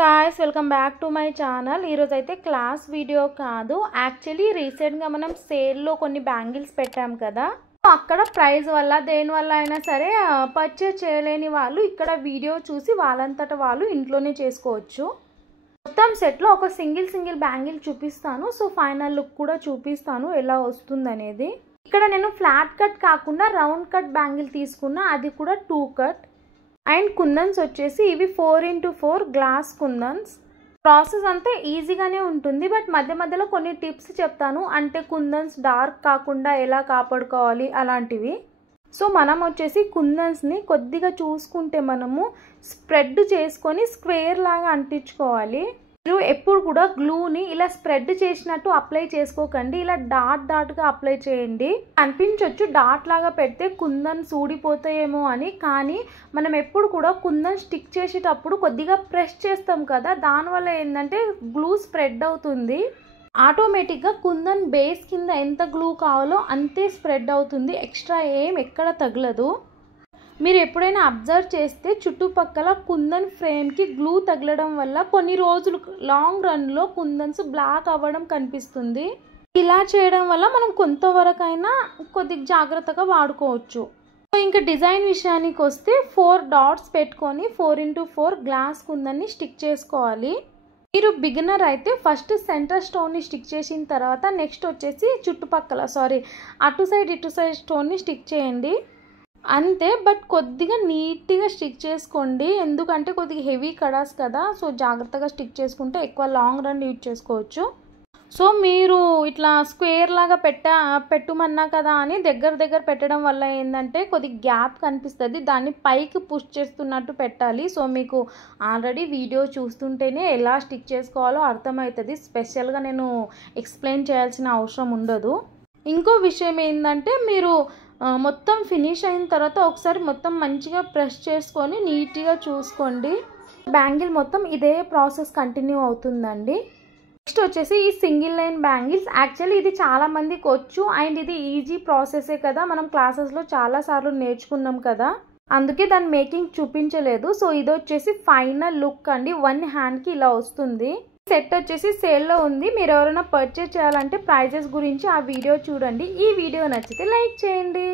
Guys welcome back to my channel. ఈరోజు అయితే class video కాదు, యాక్చువల్లీ రీసెంట్గా మనం సేల్లో కొన్ని బ్యాంగిల్స్ పెట్టాం కదా, అక్కడ ప్రైస్ వల్ల దేనివల్ల అయినా సరే పర్చేజ్ చేయలేని వాళ్ళు ఇక్కడ వీడియో చూసి వాళ్ళంతట వాళ్ళు ఇంట్లోనే చేసుకోవచ్చు. మొత్తం సెట్లో ఒక సింగిల్ బ్యాంగిల్ చూపిస్తాను. సో ఫైనల్ లుక్ కూడా చూపిస్తాను ఎలా వస్తుంది అనేది. ఇక్కడ నేను ఫ్లాట్ కట్ కాకుండా రౌండ్ కట్ బ్యాంగిల్ తీసుకున్నా, అది కూడా 2 కట్. అండ్ కుందన్స్ వచ్చేసి ఇవి 4x4 గ్లాస్ కుందన్స్. ప్రాసెస్ అంతా ఈజీగానే ఉంటుంది, బట్ మధ్యలో కొన్ని టిప్స్ చెప్తాను, అంటే కుందన్స్ డార్క్ కాకుండా ఎలా కాపాడుకోవాలి అలాంటివి. సో మనం వచ్చేసి కుందన్స్ని కొద్దిగా చూసుకుంటే మనము స్ప్రెడ్ చేసుకొని స్క్వేర్ లాగా అంటించుకోవాలి. మీరు ఎప్పుడు కూడా గ్లూని ఇలా స్ప్రెడ్ చేసినట్టు అప్లై చేసుకోకండి, ఇలా డాట్గా అప్లై చేయండి. అనిపించవచ్చు డాట్ లాగా పెడితే కుందన్స్ ఊడిపోతాయేమో అని, కానీ మనం ఎప్పుడు కూడా కుందన్ స్టిక్ చేసేటప్పుడు కొద్దిగా ప్రెస్ చేస్తాం కదా, దానివల్ల ఏంటంటే గ్లూ స్ప్రెడ్ అవుతుంది. ఆటోమేటిక్గా కుందన్ బేస్ కింద ఎంత గ్లూ కావాలో అంతే స్ప్రెడ్ అవుతుంది, ఎక్స్ట్రా ఎక్కడ తగలదు. మీరు ఎప్పుడైనా అబ్జర్వ్ చేస్తే చుట్టుపక్కల కుందన్ ఫ్రేమ్కి గ్లూ తగలడం వల్ల కొన్ని రోజులు లాంగ్ రన్లో కుందన్స్ బ్లాక్ అవ్వడం కనిపిస్తుంది. ఇలా చేయడం వల్ల మనం కొంతవరకైనా కొద్దిగా జాగ్రత్తగా వాడుకోవచ్చు. ఇంకా డిజైన్ విషయానికి వస్తే 4 డాట్స్ పెట్టుకొని 4x4 గ్లాస్ కుందన్ని స్టిక్ చేసుకోవాలి. మీరు బిగినర్ అయితే ఫస్ట్ సెంటర్ స్టోన్ని స్టిక్ చేసిన తర్వాత నెక్స్ట్ వచ్చేసి చుట్టుపక్కల అటు సైడ్ స్టోన్ని స్టిక్ చేయండి అంతే. బట్ కొద్దిగా నీట్గా స్టిక్ చేసుకోండి, ఎందుకంటే కొద్దిగా హెవీ కడాస్ కదా, సో జాగ్రత్తగా స్టిక్ చేసుకుంటే ఎక్కువ లాంగ్ రన్ యూజ్ చేసుకోవచ్చు. సో మీరు ఇట్లా స్క్వేర్ లాగా పెట్టుమన్నా కదా అని దగ్గర పెట్టడం వల్ల ఏంటంటే కొద్దిగా గ్యాప్ కనిపిస్తుంది, దాన్ని పైకి పుష్ చేస్తున్నట్టు పెట్టాలి. సో మీకు ఆల్రెడీ వీడియో చూస్తుంటేనే ఎలా స్టిక్ చేసుకోవాలో అర్థమవుతుంది, స్పెషల్గా నేను ఎక్స్ప్లెయిన్ చేయాల్సిన అవసరం ఉండదు. ఇంకో విషయం ఏంటంటే మీరు మొత్తం ఫినిష్ అయిన తర్వాత ఒకసారి మొత్తం మంచిగా ప్రెస్ చేసుకొని నీట్గా చూసుకోండి. బ్యాంగిల్ మొత్తం ఇదే ప్రాసెస్ కంటిన్యూ అవుతుందండి. నెక్స్ట్ వచ్చేసి ఈ సింగిల్ లైన్ బ్యాంగిల్స్, యాక్చువల్లీ ఇది చాలా మందికి వచ్చు అండ్ ఇది ఈజీ ప్రాసెసే కదా, మనం క్లాసెస్లో చాలాసార్లు నేర్చుకున్నాం కదా, అందుకే దాని మేకింగ్ చూపించలేదు. సో ఇది వచ్చేసి ఫైనల్ లుక్ అండి, 1 హ్యాండ్కి ఇలా వస్తుంది. సెట్ వచ్చేసి సేల్లో ఉంది, మీరు ఎవరైనా పర్చేజ్ చేయాలంటే ప్రైజెస్ గురించి ఆ వీడియో చూడండి. ఈ వీడియో నచ్చితే లైక్ చేయండి.